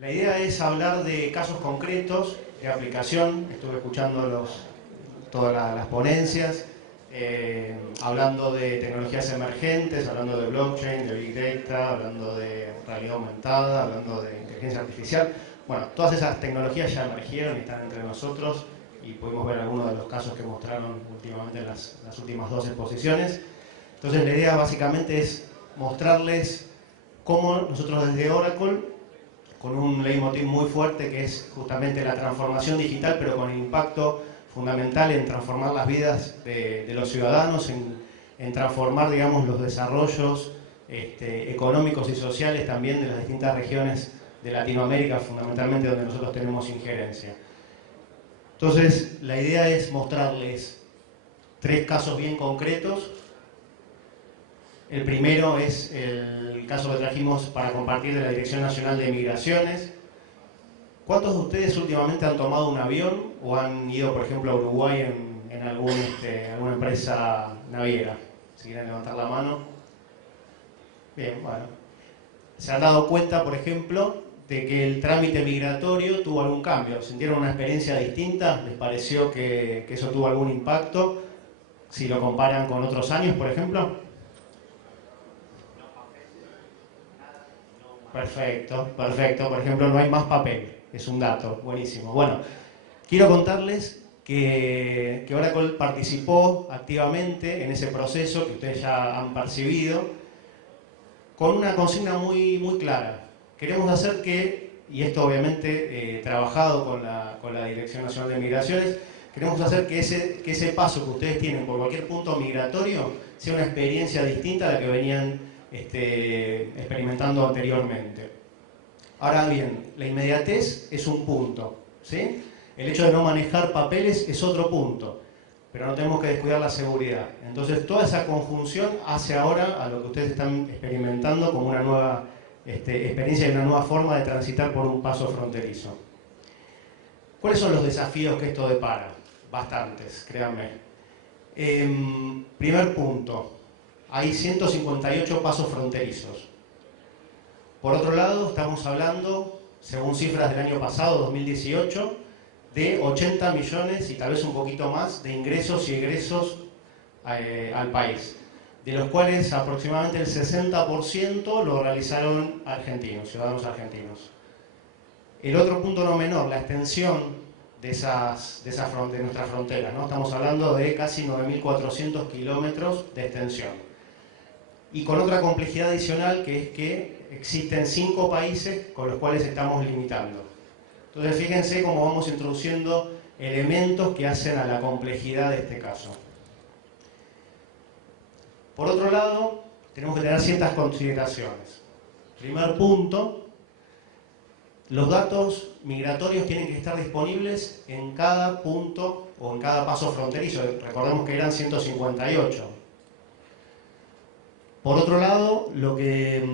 La idea es hablar de casos concretos, de aplicación. Estuve escuchando todas las ponencias, hablando de tecnologías emergentes, hablando de blockchain, de big data, hablando de realidad aumentada, hablando de inteligencia artificial. Bueno, todas esas tecnologías ya emergieron y están entre nosotros y pudimos ver algunos de los casos que mostraron últimamente en las últimas dos exposiciones. Entonces la idea básicamente es mostrarles cómo nosotros desde Oracle, con un leitmotiv muy fuerte que es justamente la transformación digital, pero con impacto fundamental en transformar las vidas de los ciudadanos, en transformar, digamos, los desarrollos económicos y sociales también de las distintas regiones de Latinoamérica, fundamentalmente donde nosotros tenemos injerencia. Entonces, la idea es mostrarles tres casos bien concretos. El primero es el caso que trajimos para compartir de la Dirección Nacional de Migraciones. ¿Cuántos de ustedes últimamente han tomado un avión o han ido, por ejemplo, a Uruguay en alguna empresa naviera? Si quieren levantar la mano. Bien, bueno. ¿Se han dado cuenta, por ejemplo, de que el trámite migratorio tuvo algún cambio? ¿Sintieron una experiencia distinta? ¿Les pareció que eso tuvo algún impacto? Si lo comparan con otros años, por ejemplo. Perfecto, perfecto. Por ejemplo, no hay más papel. Es un dato, buenísimo. Bueno, quiero contarles que Oracle participó activamente en ese proceso que ustedes ya han percibido, con una consigna muy, muy clara. Queremos hacer que, y esto obviamente trabajado con la Dirección Nacional de Migraciones, queremos hacer que ese paso que ustedes tienen por cualquier punto migratorio sea una experiencia distinta a la que venían experimentando anteriormente. Ahora bien, la inmediatez es un punto, ¿sí? El hecho de no manejar papeles es otro punto, pero no tenemos que descuidar la seguridad. Entonces, toda esa conjunción hace ahora a lo que ustedes están experimentando como una nueva experiencia y una nueva forma de transitar por un paso fronterizo. ¿Cuáles son los desafíos que esto depara? Bastantes, créanme. Primer punto. Hay 158 pasos fronterizos. Por otro lado, estamos hablando, según cifras del año pasado, 2018, de 80 millones y tal vez un poquito más de ingresos y egresos al país, de los cuales aproximadamente el 60% lo realizaron argentinos, ciudadanos argentinos. El otro punto no menor, la extensión de nuestras fronteras, ¿no? Estamos hablando de casi 9.400 kilómetros de extensión. Y con otra complejidad adicional, que es que existen 5 países con los cuales estamos limitando. Entonces fíjense cómo vamos introduciendo elementos que hacen a la complejidad de este caso. Por otro lado, tenemos que tener ciertas consideraciones. Primer punto, los datos migratorios tienen que estar disponibles en cada punto o en cada paso fronterizo. Recordemos que eran 158. Por otro lado, lo que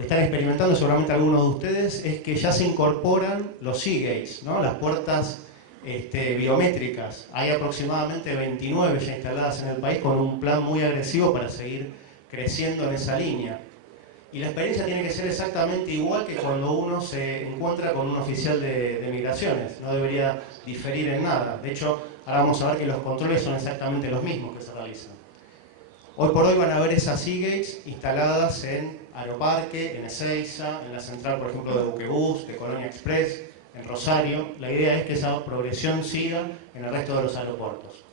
están experimentando seguramente algunos de ustedes es que ya se incorporan los Seagates, ¿no? Las puertas biométricas. Hay aproximadamente 29 ya instaladas en el país con un plan muy agresivo para seguir creciendo en esa línea. Y la experiencia tiene que ser exactamente igual que cuando uno se encuentra con un oficial de migraciones. No debería diferir en nada. De hecho, ahora vamos a ver que los controles son exactamente los mismos que se realizan. Hoy por hoy van a ver esas Seagates instaladas en Aeroparque, en Ezeiza, en la central, por ejemplo, de Buquebus, de Colonia Express, en Rosario. La idea es que esa progresión siga en el resto de los aeropuertos.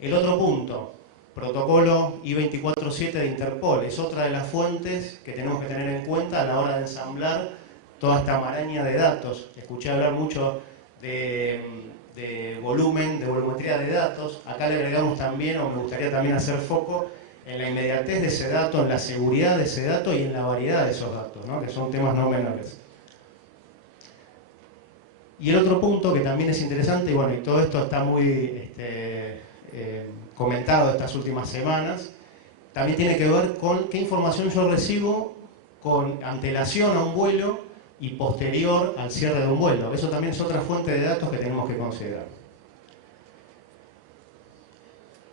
El otro punto, protocolo I-24/7 de Interpol, es otra de las fuentes que tenemos que tener en cuenta a la hora de ensamblar toda esta maraña de datos. Escuché hablar mucho de volumen, de volumetría de datos. Acá le agregamos también, o me gustaría también hacer foco en la inmediatez de ese dato, en la seguridad de ese dato y en la variedad de esos datos, ¿no? Que son temas no menores. Y el otro punto que también es interesante, y bueno, y todo esto está muy comentado estas últimas semanas, también tiene que ver con qué información yo recibo con antelación a un vuelo y posterior al cierre de un vuelo. Eso también es otra fuente de datos que tenemos que considerar.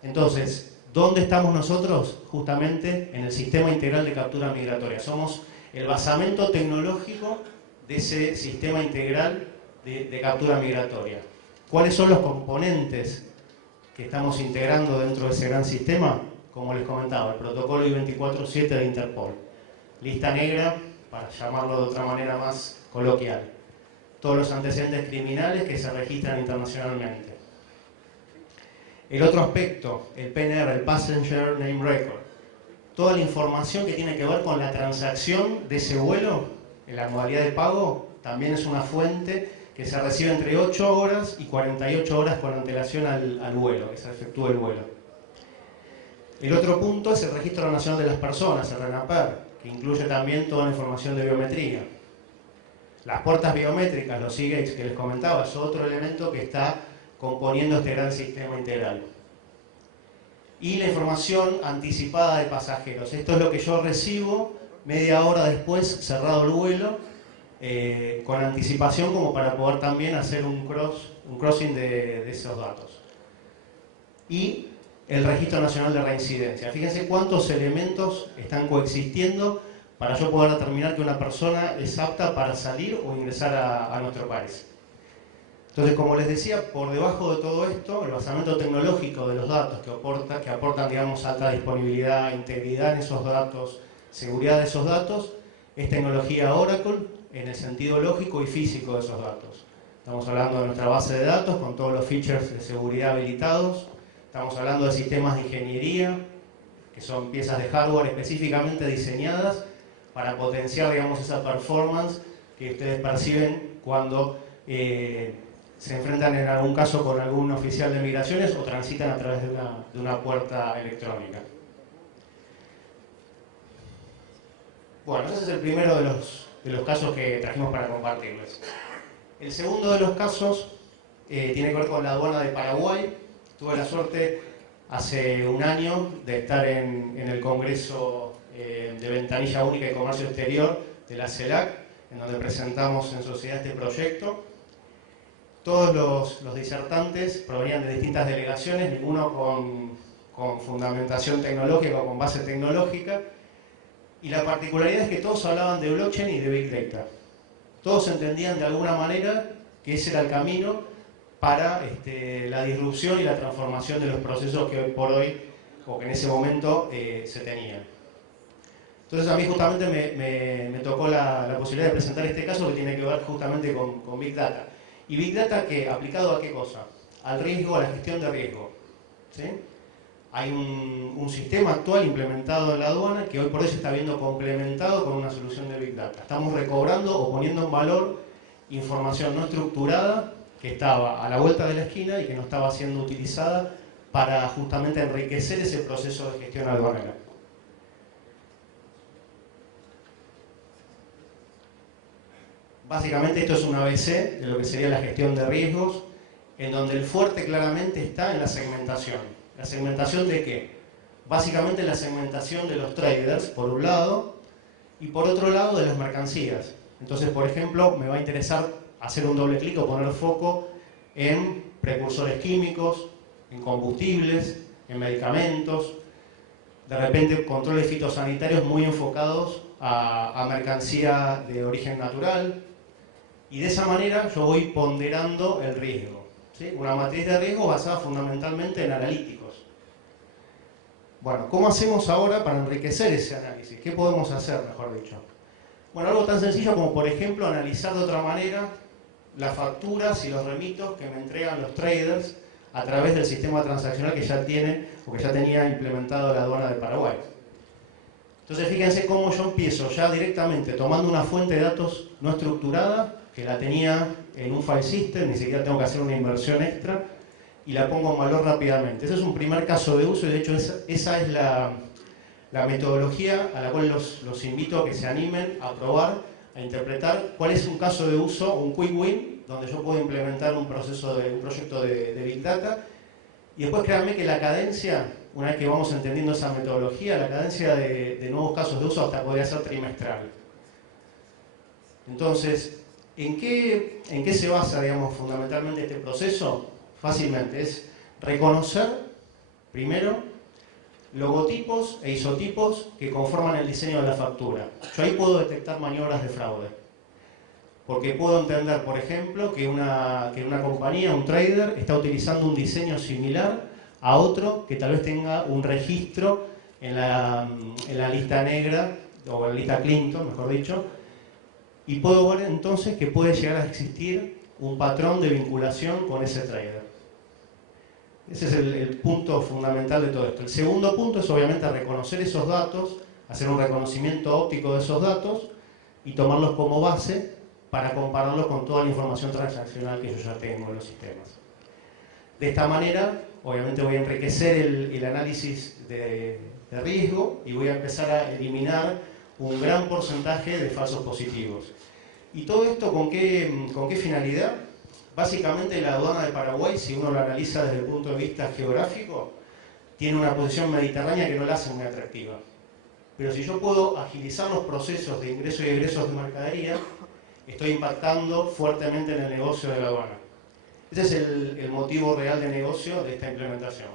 Entonces, ¿dónde estamos nosotros? Justamente en el Sistema Integral de Captura Migratoria. Somos el basamento tecnológico de ese sistema integral de captura migratoria. ¿Cuáles son los componentes que estamos integrando dentro de ese gran sistema? Como les comentaba, el protocolo I-24/7 de Interpol. Lista negra, para llamarlo de otra manera más coloquial. Todos los antecedentes criminales que se registran internacionalmente. El otro aspecto, el PNR, el Passenger Name Record. Toda la información que tiene que ver con la transacción de ese vuelo, en la modalidad de pago, también es una fuente que se recibe entre 8 horas y 48 horas con antelación al vuelo, que se efectúe el vuelo. El otro punto es el Registro Nacional de las Personas, el RENAPER, que incluye también toda la información de biometría. Las puertas biométricas, los e-gates que les comentaba, es otro elemento que está componiendo este gran sistema integral. Y la información anticipada de pasajeros. Esto es lo que yo recibo media hora después, cerrado el vuelo, con anticipación como para poder también hacer un crossing de esos datos. Y el Registro Nacional de Reincidencia. Fíjense cuántos elementos están coexistiendo para yo poder determinar que una persona es apta para salir o ingresar a nuestro país. Entonces, como les decía, por debajo de todo esto, el basamento tecnológico de los datos que aportan, digamos, alta disponibilidad, integridad en esos datos, seguridad de esos datos, es tecnología Oracle en el sentido lógico y físico de esos datos. Estamos hablando de nuestra base de datos con todos los features de seguridad habilitados. Estamos hablando de sistemas de ingeniería, que son piezas de hardware específicamente diseñadas para potenciar, digamos, esa performance que ustedes perciben cuando se enfrentan en algún caso con algún oficial de migraciones o transitan a través de una puerta electrónica. Bueno, ese es el primero de los casos que trajimos para compartirles. El segundo de los casos tiene que ver con la aduana de Paraguay. Tuve la suerte hace un año de estar en el Congreso de Ventanilla Única y Comercio Exterior de la CELAC, en donde presentamos en sociedad este proyecto. Todos los disertantes provenían de distintas delegaciones, ninguno con fundamentación tecnológica o con base tecnológica, y la particularidad es que todos hablaban de blockchain y de Big Data. Todos entendían de alguna manera que ese era el camino para la disrupción y la transformación de los procesos que hoy por hoy, o que en ese momento se tenían. Entonces a mí justamente me tocó la posibilidad de presentar este caso que tiene que ver justamente con Big Data. ¿Y Big Data qué? ¿Aplicado a qué cosa? Al riesgo, a la gestión de riesgo. ¿Sí? Hay un sistema actual implementado en la aduana que hoy por hoy se está viendo complementado con una solución de Big Data. Estamos recobrando o poniendo en valor información no estructurada que estaba a la vuelta de la esquina y que no estaba siendo utilizada para justamente enriquecer ese proceso de gestión aduanera. Básicamente esto es un ABC de lo que sería la gestión de riesgos, en donde el fuerte claramente está en la segmentación. ¿La segmentación de qué? Básicamente la segmentación de los traders, por un lado, y por otro lado de las mercancías. Entonces, por ejemplo, me va a interesar hacer un doble clic o poner foco en precursores químicos, en combustibles, en medicamentos, de repente controles fitosanitarios muy enfocados a mercancía de origen natural, y de esa manera yo voy ponderando el riesgo, ¿sí? Una matriz de riesgo basada fundamentalmente en analíticos. Bueno, ¿cómo hacemos ahora para enriquecer ese análisis? ¿Qué podemos hacer, mejor dicho? Bueno, algo tan sencillo como, por ejemplo, analizar de otra manera las facturas y los remitos que me entregan los traders a través del sistema transaccional que ya tiene o que ya tenía implementado la aduana de Paraguay. Entonces, fíjense cómo yo empiezo ya directamente tomando una fuente de datos no estructurada, que la tenía en un file system, ni siquiera tengo que hacer una inversión extra, y la pongo en valor rápidamente. Ese es un primer caso de uso y de hecho esa es la metodología a la cual los invito a que se animen a probar, a interpretar cuál es un caso de uso, un quick win, donde yo puedo implementar un proyecto de Big Data, y después créanme que la cadencia, una vez que vamos entendiendo esa metodología, la cadencia de nuevos casos de uso hasta podría ser trimestral. Entonces, ¿en qué se basa, digamos, fundamentalmente este proceso? Fácilmente, es reconocer, primero, logotipos e isotipos que conforman el diseño de la factura. Yo ahí puedo detectar maniobras de fraude. Porque puedo entender, por ejemplo, que una compañía, un trader, está utilizando un diseño similar a otro que tal vez tenga un registro en la lista negra, o en la lista Clinton, mejor dicho, y puedo ver entonces que puede llegar a existir un patrón de vinculación con ese trader. Ese es el punto fundamental de todo esto. El segundo punto es obviamente reconocer esos datos, hacer un reconocimiento óptico de esos datos y tomarlos como base para compararlos con toda la información transaccional que yo ya tengo en los sistemas. De esta manera, obviamente voy a enriquecer el análisis de riesgo y voy a empezar a eliminar un gran porcentaje de falsos positivos. ¿Y todo esto con qué finalidad? Básicamente la aduana de Paraguay, si uno lo analiza desde el punto de vista geográfico, tiene una posición mediterránea que no la hace muy atractiva. Pero si yo puedo agilizar los procesos de ingreso y egresos de mercadería, estoy impactando fuertemente en el negocio de la aduana. Ese es el motivo real de negocio de esta implementación.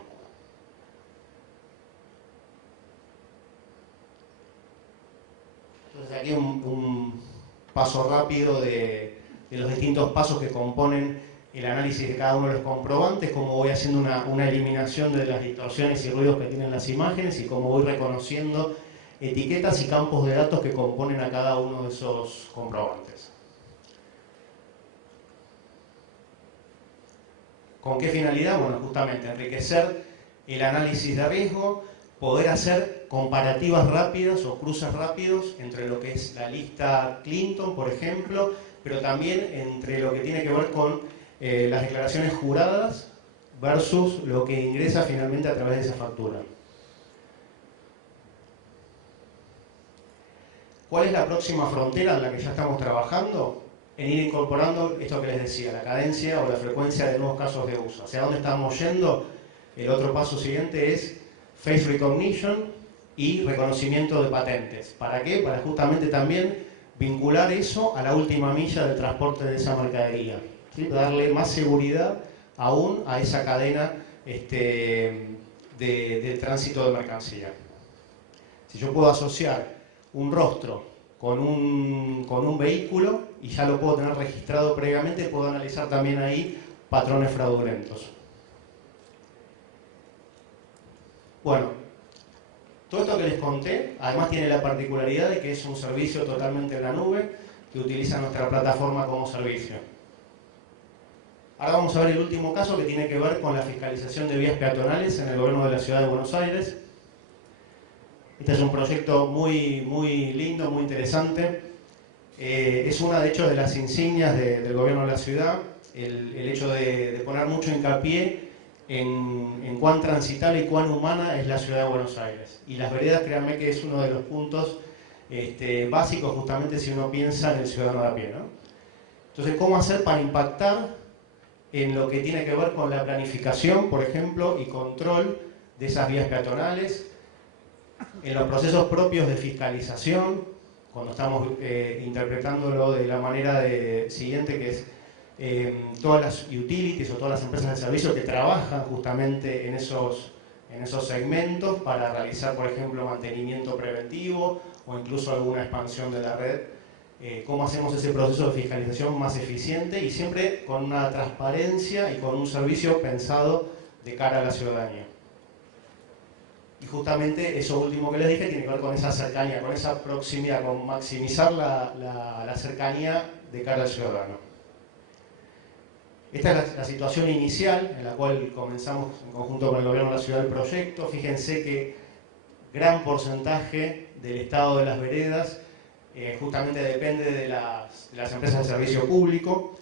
Entonces aquí un paso rápido de los distintos pasos que componen el análisis de cada uno de los comprobantes, cómo voy haciendo una eliminación de las distorsiones y ruidos que tienen las imágenes y cómo voy reconociendo etiquetas y campos de datos que componen a cada uno de esos comprobantes. ¿Con qué finalidad? Bueno, justamente enriquecer el análisis de riesgo, poder hacer comparativas rápidas o cruces rápidos entre lo que es la lista Clinton, por ejemplo, pero también entre lo que tiene que ver con las declaraciones juradas versus lo que ingresa finalmente a través de esa factura. ¿Cuál es la próxima frontera en la que ya estamos trabajando? En ir incorporando esto que les decía, la cadencia o la frecuencia de nuevos casos de uso. ¿Hacia dónde estamos yendo? El otro paso siguiente es face recognition y reconocimiento de patentes. ¿Para qué? Para justamente también vincular eso a la última milla del transporte de esa mercadería, ¿sí? Darle más seguridad aún a esa cadena de tránsito de mercancía. Si yo puedo asociar un rostro con un vehículo y ya lo puedo tener registrado previamente, puedo analizar también ahí patrones fraudulentos. Bueno, todo esto que les conté, además tiene la particularidad de que es un servicio totalmente en la nube que utiliza nuestra plataforma como servicio. Ahora vamos a ver el último caso que tiene que ver con la fiscalización de vías peatonales en el gobierno de la Ciudad de Buenos Aires. Este es un proyecto muy lindo, muy interesante. Es una, de hecho, de las insignias del gobierno de la ciudad, el hecho de poner mucho hincapié en cuán transitable y cuán humana es la Ciudad de Buenos Aires. Y las veredas, créanme que es uno de los puntos básicos, justamente si uno piensa en el ciudadano de a pie, ¿no? Entonces, ¿cómo hacer para impactar en lo que tiene que ver con la planificación, por ejemplo, y control de esas vías peatonales? En los procesos propios de fiscalización, cuando estamos interpretándolo de la manera siguiente, que es todas las utilities o todas las empresas de servicio que trabajan justamente en esos segmentos para realizar, por ejemplo, mantenimiento preventivo o incluso alguna expansión de la red. Cómo hacemos ese proceso de fiscalización más eficiente y siempre con una transparencia y con un servicio pensado de cara a la ciudadanía. Y justamente eso último que les dije tiene que ver con esa cercanía, con esa proximidad, con maximizar la cercanía de cara al ciudadano. Esta es la situación inicial en la cual comenzamos en conjunto con el gobierno de la ciudad el proyecto. Fíjense que gran porcentaje del estado de las veredas justamente depende de las empresas de servicio público.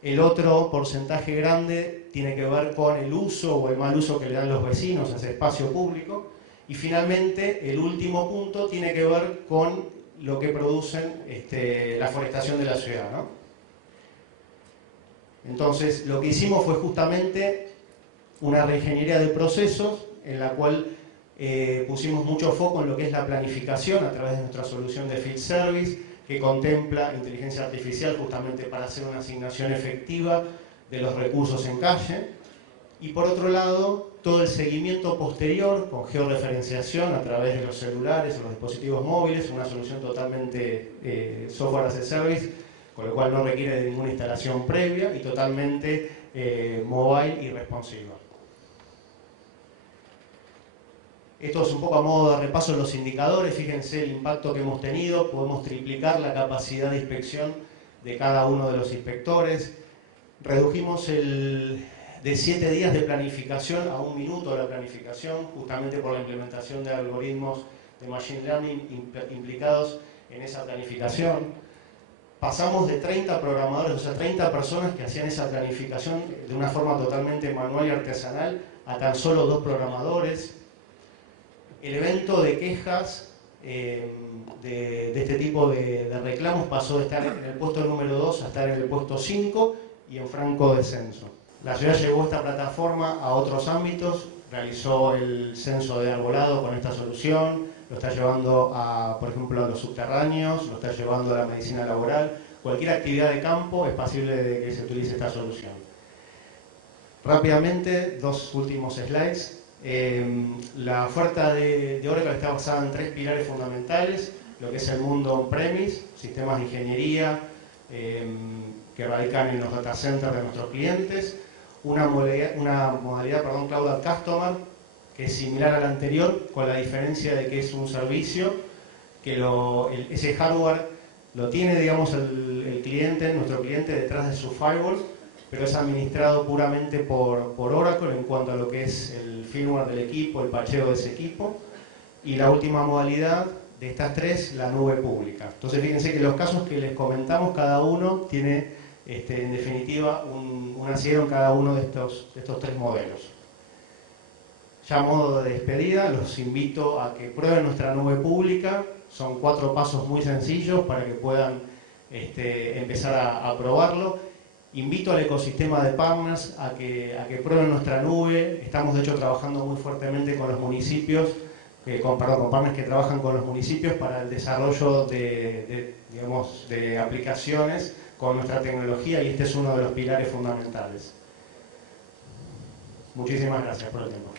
El otro porcentaje grande tiene que ver con el uso o el mal uso que le dan los vecinos a ese espacio público. Y finalmente, el último punto tiene que ver con lo que producen la forestación de la ciudad, ¿no? Entonces, lo que hicimos fue justamente una reingeniería de procesos en la cual pusimos mucho foco en lo que es la planificación a través de nuestra solución de Field Service, que contempla inteligencia artificial justamente para hacer una asignación efectiva de los recursos en calle. Y por otro lado, todo el seguimiento posterior con georreferenciación a través de los celulares o los dispositivos móviles, una solución totalmente software as a service, con lo cual no requiere de ninguna instalación previa y totalmente mobile y responsiva. Esto es un poco a modo de repaso de los indicadores. Fíjense el impacto que hemos tenido. Podemos triplicar la capacidad de inspección de cada uno de los inspectores. Redujimos de 7 días de planificación a 1 minuto de la planificación, justamente por la implementación de algoritmos de Machine Learning implicados en esa planificación. Pasamos de 30 programadores, o sea, 30 personas que hacían esa planificación de una forma totalmente manual y artesanal, a tan solo 2 programadores. El evento de quejas de este tipo de reclamos pasó de estar en el puesto número 2 a estar en el puesto 5 y en franco descenso. La ciudad llevó esta plataforma a otros ámbitos, realizó el censo de arbolado con esta solución, lo está llevando por ejemplo, a los subterráneos, lo está llevando a la medicina laboral. Cualquier actividad de campo es posible de que se utilice esta solución. Rápidamente, 2 últimos slides. La oferta de Oracle está basada en 3 pilares fundamentales, lo que es el mundo on-premise, sistemas de ingeniería que radican en los data centers de nuestros clientes, una modalidad Cloud at Customer, que es similar a la anterior, con la diferencia de que es un servicio, que ese hardware lo tiene, digamos, el cliente, nuestro cliente, detrás de su firewall, pero es administrado puramente por Oracle en cuanto a lo que es el firmware del equipo, el patcheo de ese equipo. Y la última modalidad de estas 3, la nube pública. Entonces fíjense que los casos que les comentamos, cada uno tiene en definitiva un asidero en cada uno de estos 3 modelos. Ya a modo de despedida, los invito a que prueben nuestra nube pública. Son 4 pasos muy sencillos para que puedan empezar a probarlo. Invito al ecosistema de partners a que prueben nuestra nube. Estamos de hecho trabajando muy fuertemente con los municipios, con partners que trabajan con los municipios para el desarrollo de aplicaciones con nuestra tecnología, y este es uno de los pilares fundamentales. Muchísimas gracias por el tiempo.